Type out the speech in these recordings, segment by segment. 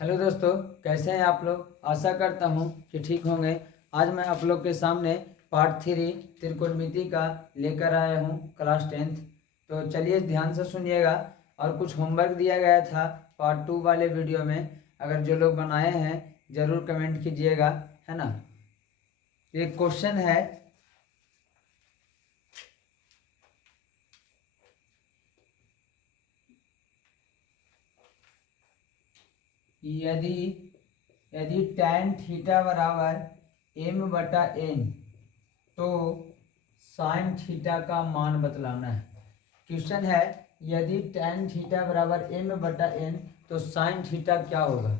Hello दोस्तों, कैसे हैं आप लोग। आशा करता हूं कि ठीक होंगे। आज मैं आप लोग के सामने पार्ट 3 त्रिकोणमिति का लेकर आया हूं, क्लास 10th। तो चलिए ध्यान से सुनिएगा। और कुछ होमवर्क दिया गया था पार्ट 2 वाले वीडियो में, अगर जो लोग बनाए हैं ज़रूर कमेंट कीजिएगा, है ना। एक क्वेश्चन है, यदि यदि tan थीटा बराबर m/n तो साइन थीटा का मान बतलाना है। क्वेश्चन है, यदि tan थीटा बराबर m/n तो साइन थीटा क्या होगा।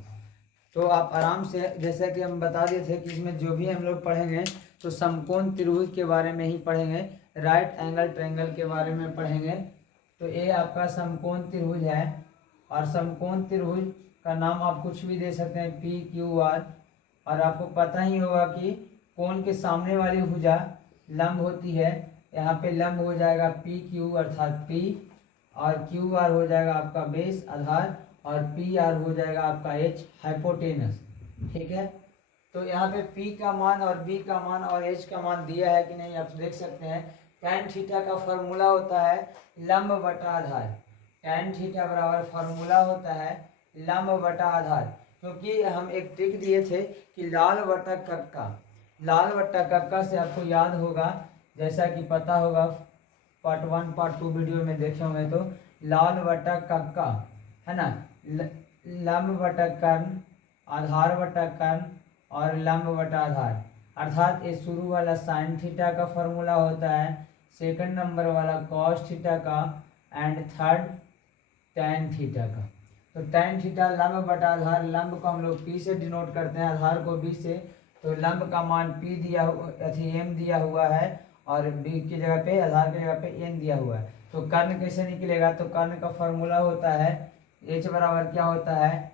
तो आप आराम से, जैसा कि हम बता दिए थे कि इसमें जो भी हम लोग पढ़ेंगे तो समकोण त्रिभुज के बारे में ही पढ़ेंगे, राइट एंगल ट्रायंगल के बारे में पढ़ेंगे। तो ये आपका समकोण त्रिभुज है, और समकोण त्रिभुज का नाम आप कुछ भी दे सकते हैं, PQR। और आपको पता ही होगा कि कोण के सामने वाली भुजा लंब होती है। यहाँ पे लंब हो जाएगा PQ अर्थात P, और QR हो जाएगा आपका बेस आधार, और PR हो जाएगा आपका H हाइपोटेनस। ठीक है, तो यहाँ पे P का मान और B का मान और H का मान दिया है कि नहीं, आप देख सकते हैं। tan थीटा का फॉर्मूला होता है लंब बटा आधार। tan थीटा बराबर फॉर्मूला होता है लंब बटा आधार, क्योंकि हम एक ट्रिक दिए थे कि लाल बटा कक्का, लाल बटा कक्का से आपको याद होगा, जैसा कि पता होगा पार्ट 1 पार्ट 2 वीडियो में देखे होंगे, तो लाल बटा कक्का है ना, लंब बटा कर्ण, आधार बटा कर्ण और लंब बटा आधार। अर्थात ये शुरू वाला साइन थीटा का फॉर्मूला होता है, सेकंड नंबर वाला कॉस थीटा का, एंड थर्ड tan थीटा का। तो tan थीटा लंब बटा आधार, लंब को हम लोग P से डिनोट करते हैं, आधार को B से। तो लंब का मान P दिया m दिया हुआ है, और B की जगह पे, आधार की जगह पे n दिया हुआ है। तो कर्ण कैसे निकलेगा, तो कर्ण का फॉर्मूला होता है H बराबर क्या होता है,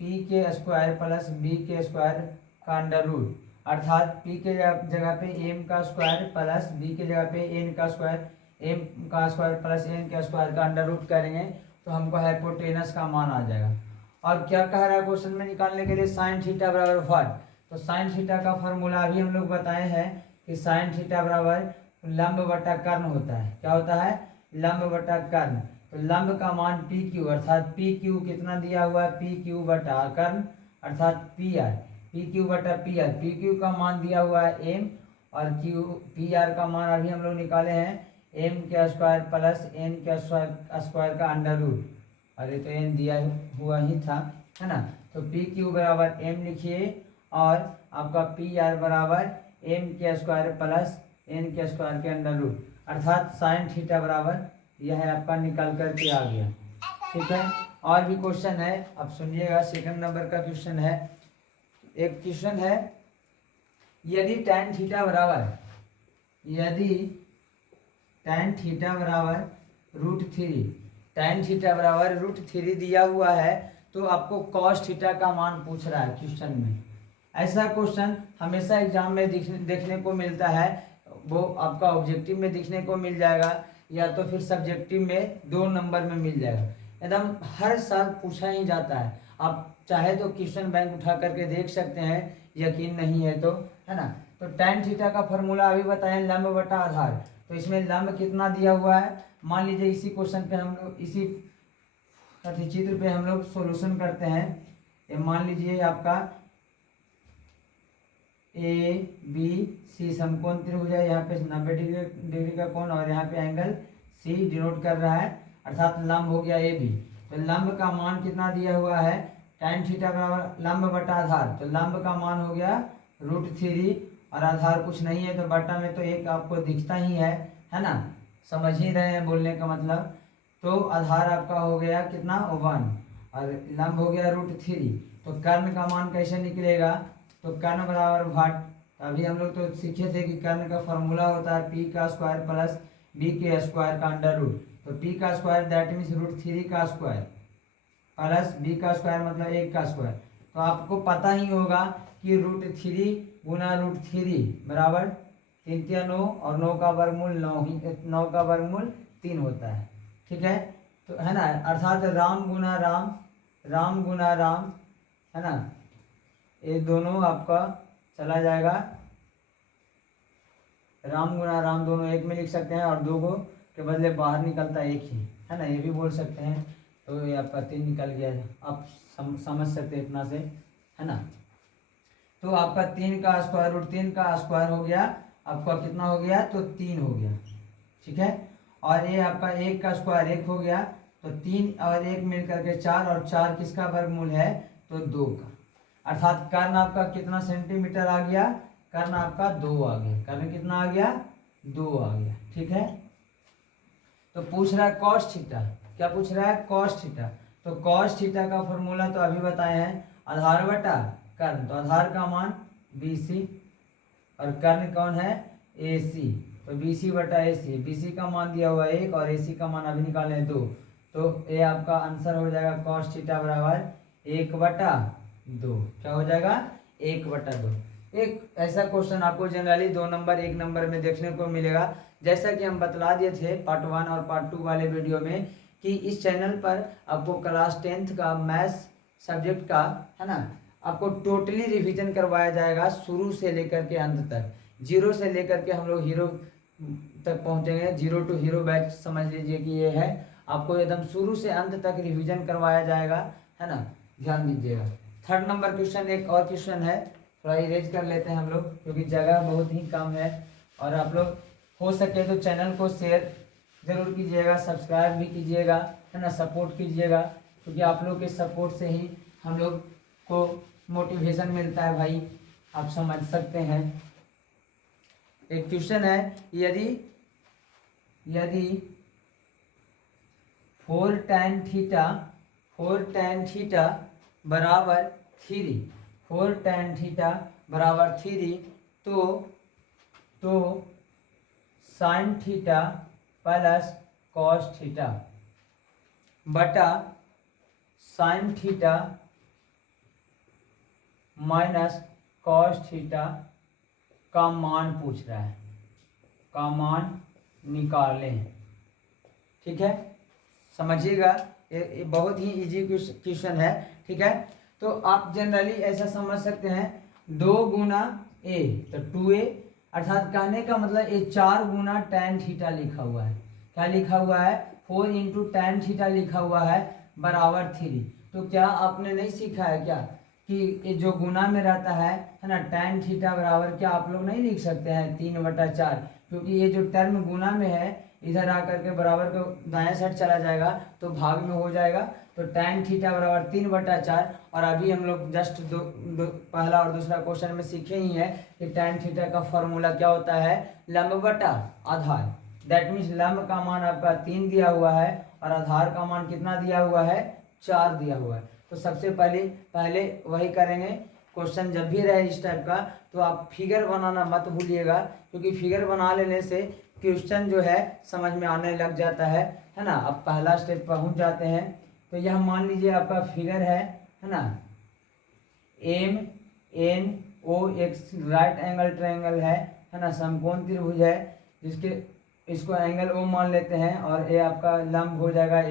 P² प्लस B² का अंडर रूट। अर्थात P के जगह पे m का स्क्वायर प्लस B की जगह पे n का स्क्वायर, m का स्क्वायर प्लस n का स्क्वायर का अंडर रूट करेंगे तो हमको हाइपोटेनस का मान आ जाएगा। और क्या कह रहा है क्वेश्चन में निकालने के लिए, साइन थीटा बराबर फार। तो साइन थीटा का फॉर्मूला अभी हम लोग बताए हैं कि साइन थीटा बराबर लंब बटा कर्ण होता है। क्या होता है, लंब बटा कर्ण। तो लंब का मान PQ, अर्थात PQ कितना दिया हुआ है, PQ बटा कर्ण अर्थात PR, PQ बटा PR। PQ का मान दिया हुआ है m, और PR का मान अभी हम लोग निकाले हैं m का स्क्वायर प्लस n का स्क्वायर का अंडर रूट। अरे तो n दिया हुआ ही था, है ना। तो PQ बराबर m लिखिए, और आपका PR बराबर m के स्क्वायर प्लस n के स्क्वायर के अंडर रूट। अर्थात साइन थीटा बराबर यह है आपका, निकल करके आ गया। ठीक है, और भी क्वेश्चन है, अब सुनिएगा। सेकंड नंबर का क्वेश्चन है, एक क्वेश्चन है, यदि tan थीटा बराबर, यदि tan थीटा बराबर √3, tan थीटा बराबर √3 दिया हुआ है, तो आपको cos थीटा का मान पूछ रहा है क्वेश्चन में। ऐसा क्वेश्चन हमेशा एग्जाम में देखने को मिलता है। वो आपका ऑब्जेक्टिव में दिखने को मिल जाएगा, या तो फिर सब्जेक्टिव में 2 नंबर में मिल जाएगा। एकदम हर साल पूछा ही जाता है। आप चाहे तो क्वेश्चन बैंक उठा करके देख सकते हैं, यकीन नहीं है तो, है ना। तो tan थीटा का फॉर्मूला अभी बताएं, लंब बटा आधार। तो इसमें लंब कितना दिया हुआ है, मान लीजिए इसी क्वेश्चन पे हम लोग, इसी चित्र पे हम लोग सॉल्यूशन करते हैं। ये मान लीजिए आपका ABC समकोण त्रिभुज है, यहाँ पे 90 डिग्री का कोण, और यहाँ पे एंगल C डिनोट कर रहा है, अर्थात लंब हो गया AB। तो लंब का मान कितना दिया हुआ है, tan थीटा बराबर लंब बटा आधार। तो लंब का मान हो गया √3, और आधार कुछ नहीं है तो बटा में तो एक आपको दिखता ही है ना, समझ ही रहे हैं बोलने का मतलब। तो आधार आपका हो गया कितना, 1, और लंब हो गया √3। तो कर्ण का मान कैसे निकलेगा, तो कर्ण बराबर भाट। अभी हम लोग तो सीखे थे कि कर्ण का फॉर्मूला होता है P² प्लस B² का अंडर रूट। तो P² दैट मीन्स √3 का स्क्वायर प्लस B² मतलब 1 का स्क्वायर। तो आपको पता ही होगा कि √3 गुना √3 बराबर 3 9, और 9 का वर्गमूल 9 का वर्गमूल 3 होता है। ठीक है, तो है ना, अर्थात राम गुना राम, राम गुना राम है ना, ये दोनों आपका चला जाएगा, राम गुना राम दोनों एक में लिख सकते हैं और दो को के बदले बाहर निकलता है एक ही, है ना, ये भी बोल सकते हैं। तो ये आपका 3 निकल गया, आप समझ सकते हैं इतना से, है ना। तो आपका 3 का स्क्वायर रूट 3 का स्क्वायर हो गया आपका कितना हो गया, तो 3 हो गया, ठीक है। और ये आपका 1 का स्क्वायर 1 हो गया, तो 3 और 1 मिल करके 4, और 4 किसका वर्गमूल है, तो 2 का। अर्थात कर्ण आपका कितना सेंटीमीटर आ गया, कर्ण आपका 2 आ गया, कर्ण कितना आ गया, 2 आ गया, ठीक है। तो पूछ रहा है कॉस थीटा, क्या पूछ रहा है, कॉस थीटा। तो कॉस थीटा का फॉर्मूला तो अभी बताए हैं, आधार बटा कर्ण, तो आधार का मान BC और कर्ण कौन है, AC, तो BC बटा AC, BC का मान दिया हुआ 1 और AC का मान अभी निकाले 2, तो ये आपका आंसर हो जाएगा कॉस थीटा बराबर 1/2, क्या हो जाएगा, 1/2। एक ऐसा क्वेश्चन आपको जनरली 2 नंबर 1 नंबर में देखने को मिलेगा, जैसा कि हम बतला दिए थे पार्ट 1 और पार्ट 2 वाले वीडियो में कि इस चैनल पर आपको क्लास 10th का मैथ्स सब्जेक्ट का, है ना, आपको टोटली रिवीजन करवाया जाएगा शुरू से लेकर के अंत तक, जीरो से लेकर के हम लोग हीरो तक पहुंचेंगे, 0 to हीरो बैच समझ लीजिए कि ये है, आपको एकदम शुरू से अंत तक रिवीजन करवाया जाएगा, है ना, ध्यान दीजिएगा। 3rd नंबर क्वेश्चन, एक और क्वेश्चन है, थोड़ा इरेज कर लेते हैं हम लोग क्योंकि जगह बहुत ही कम है, और आप लोग हो सके तो चैनल को शेयर जरूर कीजिएगा, सब्सक्राइब भी कीजिएगा, है ना, सपोर्ट कीजिएगा, क्योंकि आप लोग के सपोर्ट से ही हम लोग को मोटिवेशन मिलता है भाई, आप समझ सकते हैं। एक क्वेश्चन है, यदि 4 tan थीटा बराबर 3, 4 tan थीटा बराबर 3, तो sine theta plus cos theta बटा sine theta minus cos theta का मान पूछ रहा है, का मान निकालें, ठीक है, समझिएगा, ये बहुत ही इजी क्वेश्चन है, ठीक है। तो आप जनरली ऐसा समझ सकते हैं, 2 गुना a तो 2a, अर्थात कहने का मतलब ये 4 गुना tan थीटा लिखा हुआ है, क्या लिखा हुआ है, 4 into tan थीटा लिखा हुआ है बराबर 3। तो क्या आपने नहीं सीखा है क्या कि ये जो गुना में रहता है ना, tan थीटा बराबर क्या आप लोग नहीं लिख सकते हैं 3/4, क्योंकि ये जो टर्म गुना में है इधर आकर के बराबर को दाएं साइड चला जाएगा तो भाग में हो जाएगा, तो tan थीटा बराबर 3/4। और अभी हम लोग जस्ट पहला और दूसरा क्वेश्चन में सीखे ही है कि tan थीटा का फॉर्मूला क्या होता है, लंब बटा आधार, दैट मीन्स लंब का मान आपका 3 दिया हुआ है और आधार का मान कितना दिया हुआ है, 4 दिया हुआ है। तो सबसे पहले वही करेंगे, क्वेश्चन जब भी रहे इस टाइप का तो आप फिगर बनाना मत भूलिएगा, क्योंकि फिगर बना लेने से क्वेश्चन जो है समझ में आने लग जाता है ना, आप पहला स्टेप पहुंच जाते हैं। तो यह मान लीजिए आपका फिगर है ना, MNO एक राइट एंगल ट्रायंगल है ना, समकोण त्रिभुज है, जिसके इसको एंगल O मान लेते हैं, और ये आपका लंब हो जाएगा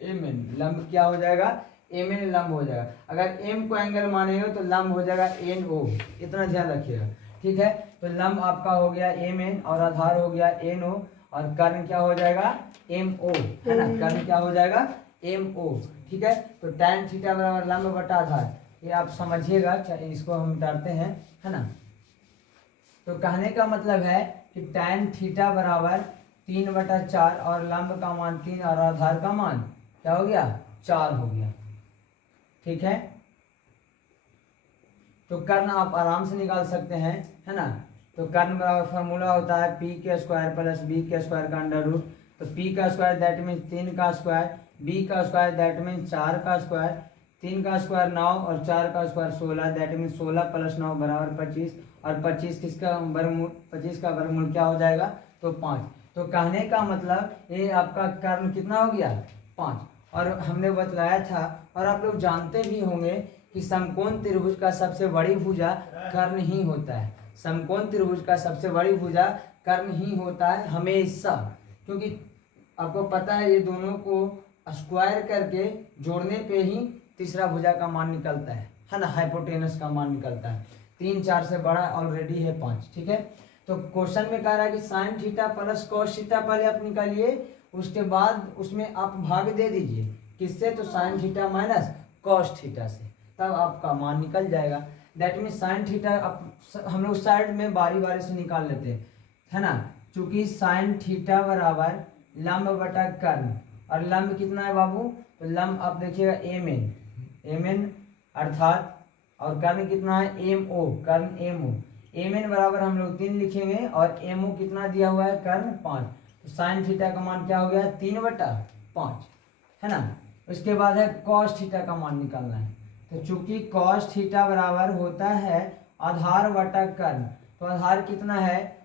MN, लंब क्या हो जाएगा, MN लंब हो जाएगा। अगर M को एंगल मानेंगे तो लंब हो जाएगा NO, इतना ध्यान रखिएगा, ठीक है। तो लंब आपका हो गया MN और आधार हो गया NO, और कर्ण क्या हो जाएगा, MO, है ना, कर्ण क्या हो जाएगा, MO, ठीक है। तो tan थीटा बराबर लंब बटा आधार, ये आप समझिएगा, इसको हम मिटाते हैं, है ना। तो कहने का मतलब है कि tan थीटा बराबर 3/4 और लंब का मान 3 और आधार का मान क्या हो गया, 4 हो गया, ठीक है। तो कर्ण आप आराम से निकाल सकते हैं, है ना। तो कर्ण बराबर फॉर्मूला होता है p² प्लस b² का अंडर रूट, तो p का स्क्वायर दैट मीन्स 3 का स्क्वायर, b का स्क्वायर दैट मीन्स 4 का स्क्वायर, 3 का स्क्वायर 9 और 4 का स्क्वायर 16, दैट मीन्स 16 + 9 बराबर 25, और 25 किसका वर्गमूल, 25 का वर्गमूल क्या हो जाएगा, तो 5। तो कहने का मतलब ये आपका कर्ण कितना हो गया, 5। और हमने बतलाया था और आप लोग जानते भी होंगे कि समकोण त्रिभुज का सबसे बड़ी भुजा कर्ण ही होता है, समकोण त्रिभुज का सबसे बड़ी भुजा कर्ण ही होता है हमेशा, क्योंकि आपको पता है ये दोनों को स्क्वायर करके जोड़ने पे ही तीसरा भुजा का मान निकलता है ना, हाइपोटेनस का मान निकलता है। 3 4 से बड़ा ऑलरेडी है 5, ठीक है। तो क्वेश्चन में कह रहा है कि sign theta plus cos theta पहले आप निकालिए, उसके बाद उसमें आप भाग दे दीजिए किससे, तो sine theta minus cos theta से, तब आपका मान निकल जाएगा। दैट मीन साइन थीटा हम लोग साइड में बारी बारी से निकाल लेते हैं, है ना। चूंकि साइन थीटा बराबर लंब बटा कर्ण, और लंब कितना है बाबू, तो लंब आप देखिएगा एम एन अर्थात, और कर्ण कितना है एम ओ, कर्ण एम ओ। एम एन बराबर हम लोग 3 लिखेंगे और एम ओ कितना दिया हुआ है कर्ण 5, तो साइन थीटा का मान क्या हो गया 3/5, है ना। उसके बाद है कॉस थीटा का मान निकालना है। तो चूंकि कॉस थीटा बराबर होता है आधार बटा कर्ण, तो आधार कितना है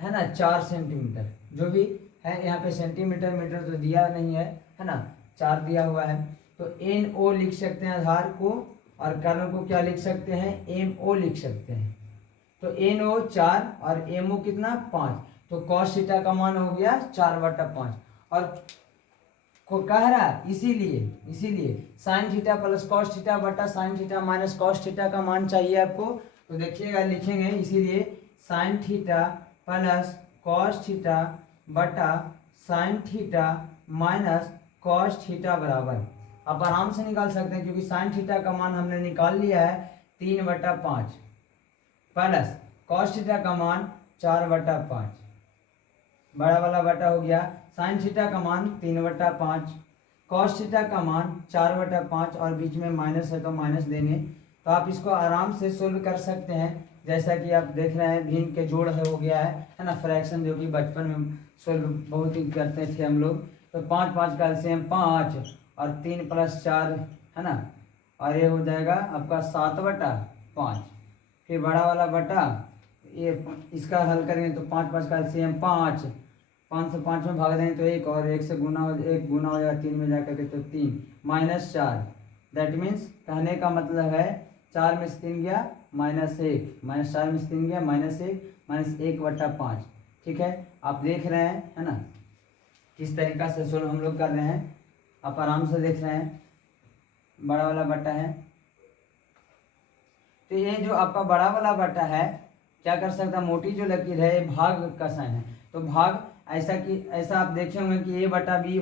ना 4 सेंटीमीटर, जो भी है यहाँ पे सेंटीमीटर मीटर तो दिया नहीं है ना, 4 दिया हुआ है। तो एन ओ लिख सकते हैं आधार को, और कर्ण को क्या लिख सकते हैं एम ओ लिख सकते हैं। तो एन ओ 4 और एम ओ कितना 5, तो कॉस थीटा का मान हो गया 4/5। और को कह रहा है इसीलिए sine theta plus cos theta बटा sine theta minus cos theta का मान चाहिए आपको। तो देखिएगा लिखेंगे, इसीलिए sine theta plus cos theta बटा sine theta minus cos theta बराबर, आप आराम से निकाल सकते हैं क्योंकि साइन थीटा का मान हमने निकाल लिया है 3/5 प्लस कॉस थीटा का मान 4/5, बड़ा वाला बटा हो गया, साइन थीटा का मान 3/5, कॉस थीटा का मान 4/5, और बीच में माइनस है तो माइनस देंगे। तो आप इसको आराम से सोल्व कर सकते हैं, जैसा कि आप देख रहे हैं भिन्न के जोड़ है हो गया है ना, फ्रैक्शन जो कि बचपन में सोल्व बहुत ही करते थे हम लोग। तो 5 5 का एलसीएम 5 और 3 + 4 है ना, और ये हो जाएगा आपका 7/5। फिर बड़ा वाला बटा ये, इसका हल करेंगे तो 5 5 का एलसीएम 5, 5 से 5 में भाग देंगे तो 1, और 1 से गुना हो जाएगा 3 में जाकर के तो 3 -4। दैट मीन्स कहने का मतलब है 4 में से 3 गया -1, -4 में से 3 गया -1, -1/5। ठीक है, आप देख रहे हैं है ना किस तरीका से सोल्व हम लोग कर रहे हैं, आप आराम से देख रहे हैं। बड़ा वाला बटा है, तो ये जो आपका बड़ा वाला बटा है क्या कर सकता है, मोटी जो लकीर है ये भाग का साइन है, तो भाग ऐसा आप देखे होंगे कि A/B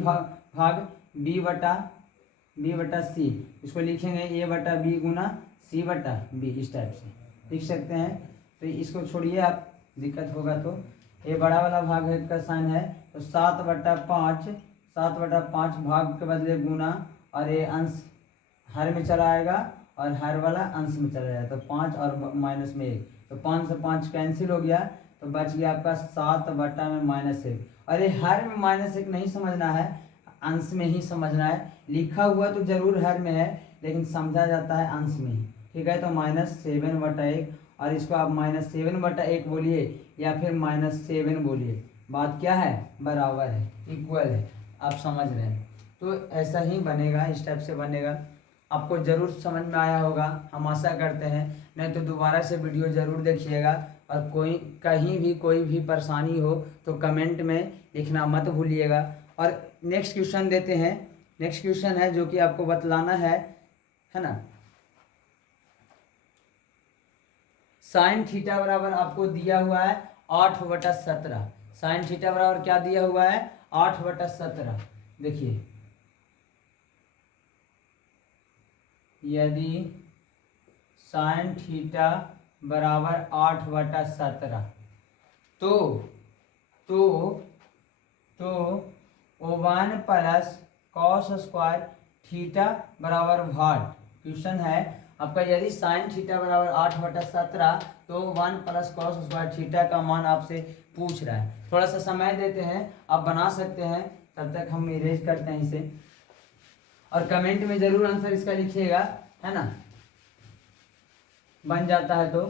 भाग B/C, इसको लिखेंगे A/B गुना C/B, इस टाइप से लिख सकते हैं। तो इसको छोड़िए आप, दिक्कत होगा तो ये बड़ा वाला भाग है का साइन है, तो 7/5 भाग के बदले गुना, और ये अंश हर में चला आएगा और हर वाला अंश में चला जाएगा, तो 5 और माइनस में 1, तो 5 से 5 कैंसिल हो गया, तो बच गया आपका 7/-1। और ये हर में -1 नहीं समझना है, अंश में ही समझना है। लिखा हुआ तो जरूर हर में है लेकिन समझा जाता है अंश में ही। ठीक है, तो -7/1, और इसको आप -7/1 बोलिए या फिर -7 बोलिए, बात क्या है बराबर है, इक्वल है, आप समझ रहे हैं। तो ऐसा ही बनेगा, इस टाइप से बनेगा। आपको ज़रूर समझ में आया होगा, हम आशा करते हैं। नहीं तो दोबारा से वीडियो ज़रूर देखिएगा, और कहीं भी कोई भी परेशानी हो तो कमेंट में लिखना मत भूलिएगा। और नेक्स्ट क्वेश्चन देते हैं। नेक्स्ट क्वेश्चन है जो कि आपको बतलाना है ना, साइन थीटा बराबर आपको दिया हुआ है 8/17। साइन थीटा बराबर क्या दिया हुआ है 8/17। देखिए, यदि साइन थीटा बराबर 8/17 तो 1 + cos² थीटा बराबर भाट। क्वेश्चन है आपका, यदि साइन थीटा बराबर 8/17 तो 1 + cos² थीटा का मान आपसे पूछ रहा है। थोड़ा सा समय देते हैं, आप बना सकते हैं, तब तक हम इरेज करते हैं इसे, और कमेंट में जरूर आंसर इसका लिखिएगा, है ना। बन जाता है तो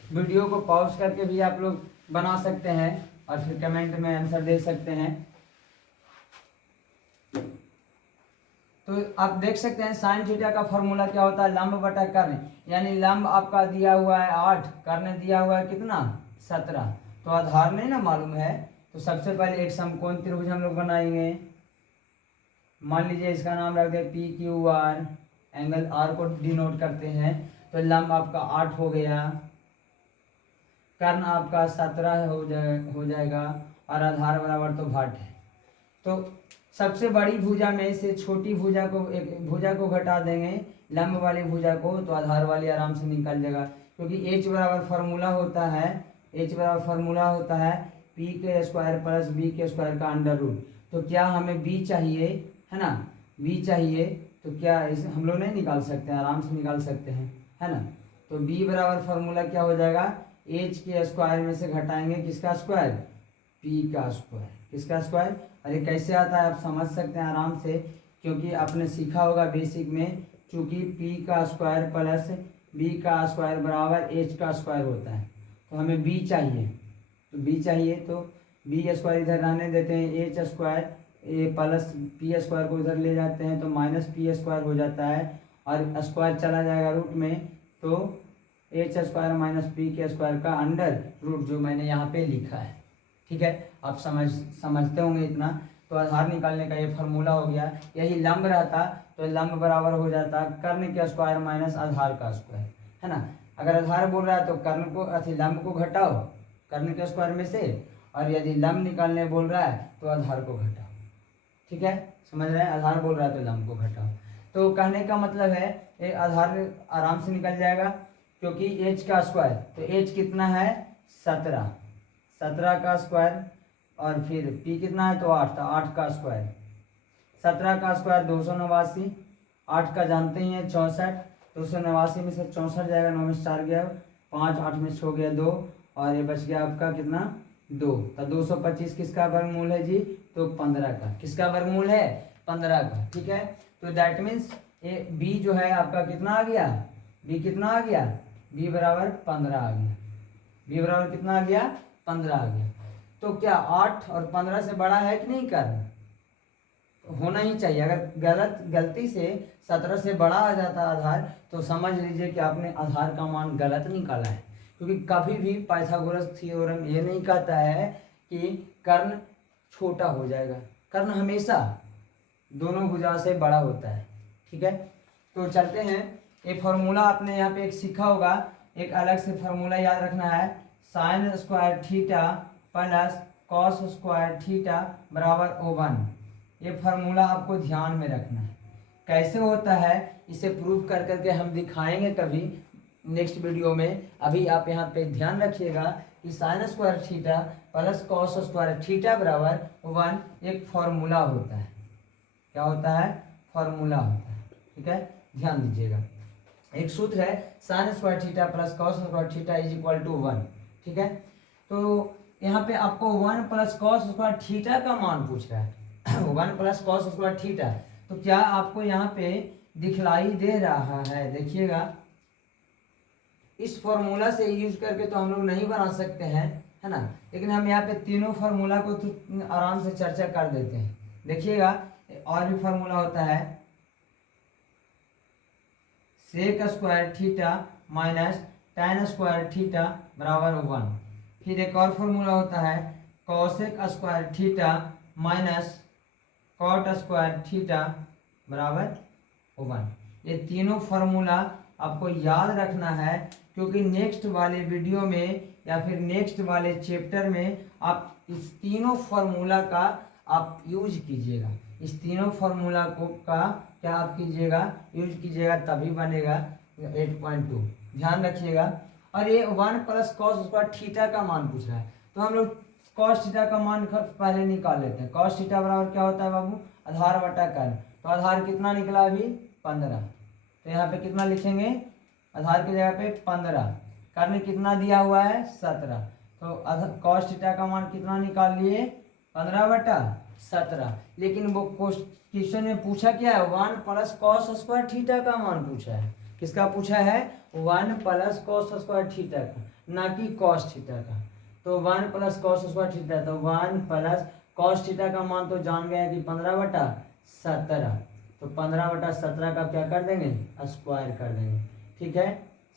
वीडियो को पॉज करके भी आप लोग बना सकते हैं और फिर कमेंट में आंसर दे सकते हैं। तो आप देख सकते हैं साइन थीटा का फॉर्मूला क्या होता है, लंब बटा कर्ण, यानी लंब आपका दिया हुआ है 8, कर्ण दिया हुआ है कितना 17। तो आधार नहीं ना मालूम है, तो सबसे पहले एक समकोण त्रिभुज हम लोग बनाएंगे। मान लीजिए इसका नाम रख दे P Q R, angle R को डिनोट करते हैं, तो लंब आपका 8 हो गया, कर्ण आपका 17 हो जाएगा, और आधार बराबर तो भाट है। तो सबसे बड़ी भुजा में से छोटी भुजा को, एक भुजा को घटा देंगे, लंब वाली भुजा को, तो आधार वाली आराम से निकल जाएगा, क्योंकि h बराबर फार्मूला होता है, h बराबर फार्मूला होता है p के स्क्वायर प्लस b के स्क्वायर का अंडर रूट। तो क्या हमें b चाहिए, है ना, b चाहिए, तो क्या इस हम लोग नहीं निकाल सकते हैं, आराम से निकाल सकते हैं, है ना। तो b बराबर फार्मूला क्या हो जाएगा, h के स्क्वायर में से घटाएंगे किसका स्क्वायर, p का स्क्वायर, किसका स्क्वायर। अरे कैसे आता है आप समझ सकते हैं आराम से, क्योंकि आपने सीखा होगा बेसिक में, चूंकि p का स्क्वायर प्लस b का स्क्वायर बराबर h का स्क्वायर होता है। तो हमें b चाहिए, तो b चाहिए, तो b स्क्वायर इधर रहने देते हैं, h square plus p square को इधर ले जाते हैं, तो माइनस p स्क्वायर हो जाता है, और स्क्वायर चला जाएगा रूट में, तो h स्क्वायर माइनस p के स्क्वायर का अंडर रूट, जो मैंने यहाँ पे लिखा है। ठीक है, आप समझते होंगे इतना। तो आधार निकालने का ये फार्मूला हो गया। यही लंब रहता तो लंब बराबर हो जाता कर्ण के स्क्वायर माइनस आधार का स्क्वायर, है ना। अगर आधार बोल रहा है तो कर्ण को लंब को घटाओ कर्ण के स्क्वायर में से, और यदि लंब निकालने बोल रहा है तो आधार को घटाओ। ठीक है, समझ रहे हैं, आधार बोल रहा है तो लंब को घटाओ। तो कहने का मतलब है ये आधार आराम से निकल जाएगा, क्योंकि h का स्क्वायर, तो h कितना है 17, 17 का स्क्वायर, और फिर p कितना है तो 8, तो 8 का स्क्वायर, 17 का स्क्वायर 289, 8 का जानते ही हैं 64, 289 में से 64 जाएगा, 9 में से 4 गया 5, 8 में से हो गया 2, और ये बच गया आपका कितना 2, तो 225 किसका वर्गमूल है जी, तो 15 का, किसका वर्गमूल है 15 का। ठीक है, तो दैट मीन्स ये b जो है आपका कितना आ गया, b कितना आ गया, b बराबर 15 आ गया, b बराबर कितना आ गया 15 आ गया। तो क्या 8 और 15 से बड़ा है कि नहीं कर्ण, होना ही चाहिए। अगर गलती से 17 से बड़ा आ जाता आधार, तो समझ लीजिए कि आपने आधार का मान गलत निकाला है, क्योंकि कभी भी पाइथागोरस थ्योरम ये नहीं कहता है कि कर्ण छोटा हो जाएगा, कर्ण हमेशा दोनों भुजा से बड़ा होता है। ठीक है, तो चलते हैं, ये फार्मूला आपने यहाँ पे एक सीखा होगा, एक अलग से फार्मूला याद रखना है, sine square theta plus cos square theta बराबर O1। ये फार्मूला आपको ध्यान में रखना है। कैसे होता है इसे प्रूव कर करके हम दिखाएंगे कभी नेक्स्ट वीडियो में। अभी आप यहाँ पे ध्यान रखिएगा कि sign square theta plus cos square theta बराबर 1 एक फार्मूला होता है। क्या होता है, फार्मूला होता है। ठीक है, ध्यान दीजिएगा, एक सूत्र है sine square theta plus cos square theta is equal to 1। ठीक है, तो यहाँ पे आपको 1 प्लस कॉस स्क्वायर थीटा का मान पूछ रहा है 1 प्लस कॉस स्क्वायर थीटा। तो क्या आपको यहाँ पे दिखलाई दे रहा है, देखिएगा, इस फॉर्मूला से यूज करके तो हम लोग नहीं बना सकते हैं, है ना, लेकिन हम यहाँ पे तीनों फार्मूला को तो आराम से चर्चा कर देते हैं। देखिएगा, और भी फार्मूला होता है sec square theta minus tan square theta बराबर 1। फिर एक और फार्मूला होता है cosec square theta minus cot square theta बराबर 1। ये तीनों फार्मूला आपको याद रखना है, क्योंकि नेक्स्ट वाले वीडियो में या फिर नेक्स्ट वाले चैप्टर में आप इस तीनों फार्मूला का आप यूज कीजिएगा। इस तीनों फार्मूला को का क्या आप कीजिएगा, यूज कीजिएगा, तभी बनेगा 8.2। ध्यान रखिएगा। और ये 1 प्लस कॉस स्क्वायर थीटा का मान पूछ रहा है, तो हम लोग कॉस थीटा का मान पहले निकाल लेते हैं। कॉस थीटा बराबर क्या होता है बाबू, आधार बटा कर्ण। तो आधार कितना निकला अभी 15, तो यहाँ पे कितना लिखेंगे, आधार की जगह पे 15, कर्ण कितना दिया हुआ है 17, तो कॉस थीटा का मान कितना निकाल लिए 15/17। लेकिन वो क्वेश्चन में पूछा क्या है, 1 प्लस कॉस स्क्वायर थीटा का मान पूछा है। किसका पूछा है, 1 प्लस कॉस स्क्वायर थीटा का, ना कि कॉस थीटा का। तो 1 प्लस कॉस स्क्वायर थीटा, तो 1 प्लस कॉस थीटा का मान तो जान गया कि 15/17, तो 15/17 का क्या कर देंगे, स्क्वायर कर देंगे। ठीक है,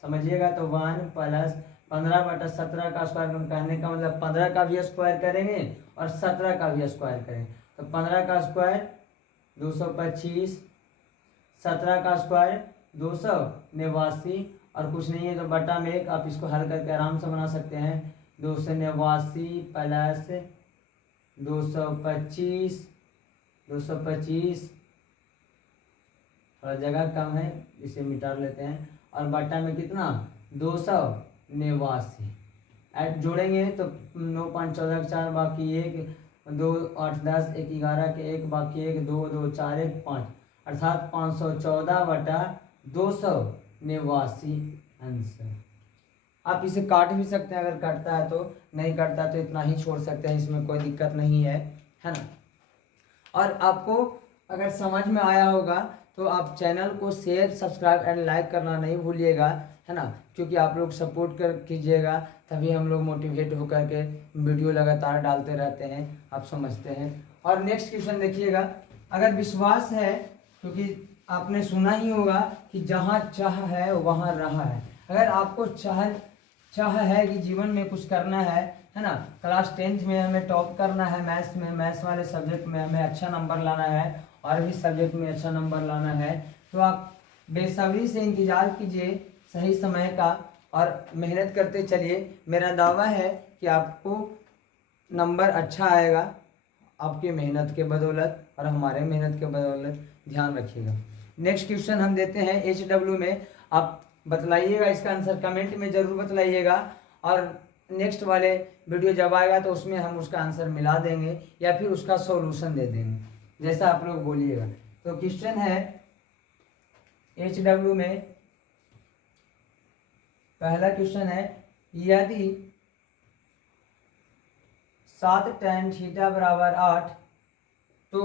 समझिएगा। तो 1 प्लस 15/17 का स्क्वायर, कहने का मतलब 15 का भी स्क्वायर करेंगे और 17 का भी स्क्वायर करेंगे। तो 15 का स्क्वायर 225, 17 का स्क्वायर 289 और कुछ नहीं है तो बटा में 1। आप इसको हल करके आराम से बना सकते हैं। 289 प्लस 225 थोड़ा जगह कम है, इसे मिटा लेते हैं। और बटा में कितना 289 ऐड जोड़ेंगे तो 9 5 14 के 4 बाकी 1 2 8 10 1 11 के 1 बाकी 1 2 2 4 1 5 अर्थात 514/289 आंसर। आप इसे काट भी सकते हैं, अगर कटता है तो, नहीं कटता तो इतना ही छोड़ सकते हैं, इसमें कोई दिक्कत नहीं है ना। और आपको अगर समझ में आया होगा तो आप चैनल को शेयर सब्सक्राइब एंड लाइक करना नहीं भूलिएगा, है ना, क्योंकि आप लोग सपोर्ट कर कीजिएगा तभी हम लोग मोटिवेट होकर के वीडियो लगातार डालते रहते हैं, आप समझते हैं। और नेक्स्ट क्वेश्चन देखिएगा, अगर विश्वास है, क्योंकि आपने सुना ही होगा कि जहाँ चाह है वहाँ राह है। अगर आपको चाह है कि जीवन में कुछ करना है ना, क्लास 10th में हमें टॉप करना है, मैथ्स में, मैथ्स वाले सब्जेक्ट में हमें अच्छा नंबर लाना है और भी सब्जेक्ट में अच्छा नंबर लाना है, तो आप बेसब्री से इंतज़ार कीजिए सही समय का और मेहनत करते चलिए। मेरा दावा है कि आपको नंबर अच्छा आएगा आपकी मेहनत के बदौलत और हमारे मेहनत के बदौलत, ध्यान रखिएगा। नेक्स्ट क्वेश्चन हम देते हैं HW में। आप बतलाइएगा इसका आंसर, कमेंट में ज़रूर बतलाइएगा और नेक्स्ट वाले वीडियो जब आएगा तो उसमें हम उसका आंसर मिला देंगे या फिर उसका सॉल्यूशन दे देंगे, जैसा आप लोग बोलिएगा। तो क्वेश्चन है HW में, पहला क्वेश्चन है, यदि 7 tan थीटा बराबर 8 तो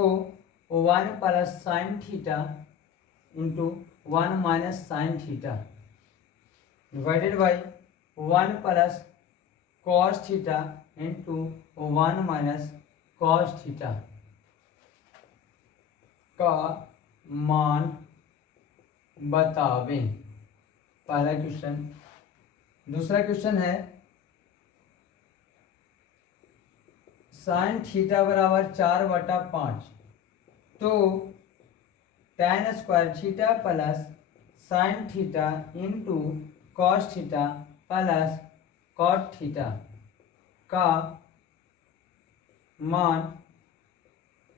1 + sin theta into 1 - sin theta divided by 1 + cos theta into 1 - cos theta का मान बतावें। पहला क्वेश्चन। दूसरा क्वेश्चन है, sin थीटा बराबर 4/5 तो tan square theta plus sin theta into cos theta plus cot theta का मान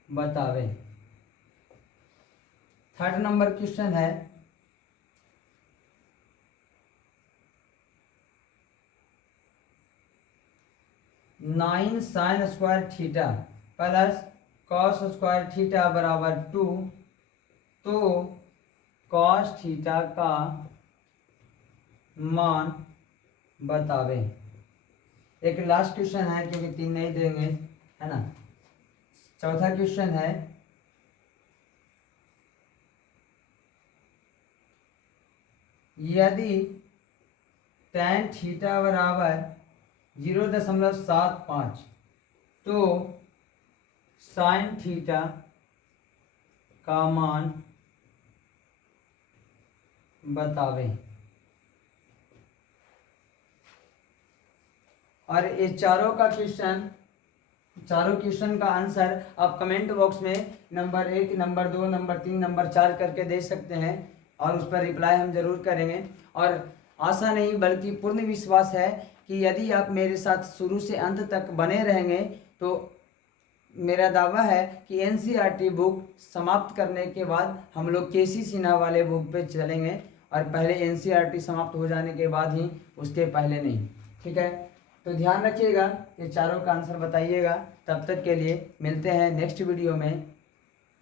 बतावें। थर्ड नंबर क्वेश्चन है, 9 sin square theta plus cos square theta बराबर 2 तो cos थीटा का मान बतावें। एक लास्ट क्वेश्चन है क्योंकि 3 नहीं देंगे, है ना। चौथा क्वेश्चन है, यदि tan थीटा बराबर 0.75 तो sin थीटा का मान बतावें। और ये चारों क्वेश्चन का आंसर आप कमेंट बॉक्स में नंबर 1, नंबर 2, नंबर 3, नंबर 4 करके दे सकते हैं और उस पर रिप्लाई हम जरूर करेंगे। और आशा नहीं बल्कि पूर्ण विश्वास है कि यदि आप मेरे साथ शुरू से अंत तक बने रहेंगे तो मेरा दावा है कि NCERT बुक समाप्त करने के बाद हम लोग KC सिन्हा वाले बुक पे चलेंगे और पहले NCERT समाप्त हो जाने के बाद ही, उसके पहले नहीं। ठीक है, तो ध्यान रखिएगा, ये चारों का आंसर बताइएगा। तब तक के लिए मिलते हैं नेक्स्ट वीडियो में।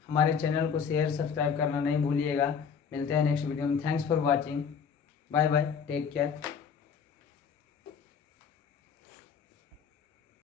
हमारे चैनल को शेयर सब्सक्राइब करना नहीं भूलिएगा। मिलते हैं नेक्स्ट वीडियो में। Thanks for watching, bye bye, take care.